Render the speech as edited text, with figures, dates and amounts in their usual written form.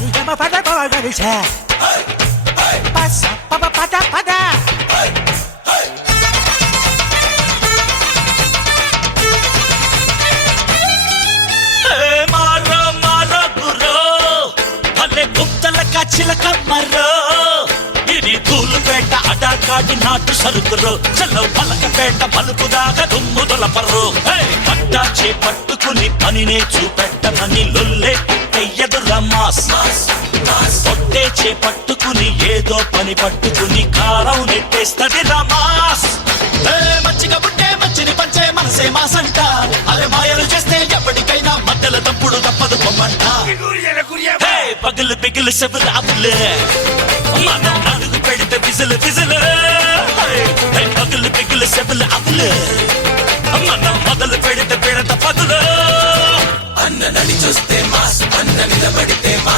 సరిగమ పద గరిస పస పద పద పద చిలక మరో ఇది తూలుపేట అడాకాడి నాటు సరుకురు చల్ల పలకపేట పలుపు దాకా దుమ్ము దొలపరు పట్టా చేపట్టుకుని పనినే చూపెట్టమని లొల్లే ఎదురా మాస్ పొట్టే చేపట్టుకుని ఏదో పని పట్టుకుని కారం నెట్టేస్తది రమాస్ మంచిగా పుట్టే మంచిని పంచే మనసే మాసంట అరే మాయలు చేస్తే ఎప్పటికైనా మధ్యల తప్పుడు తప్పదు పొమ్మంట పగలు పిగలు సెబులాబులే మనం అడుగు పెడితే పిజలు పిజలు పగలు పిగలు సెబులాబులే మనం మొదలు పెడితే పెడత పదులు అన్న నడి చూస్తే మాస్ అన్న నిలబడితే మాస్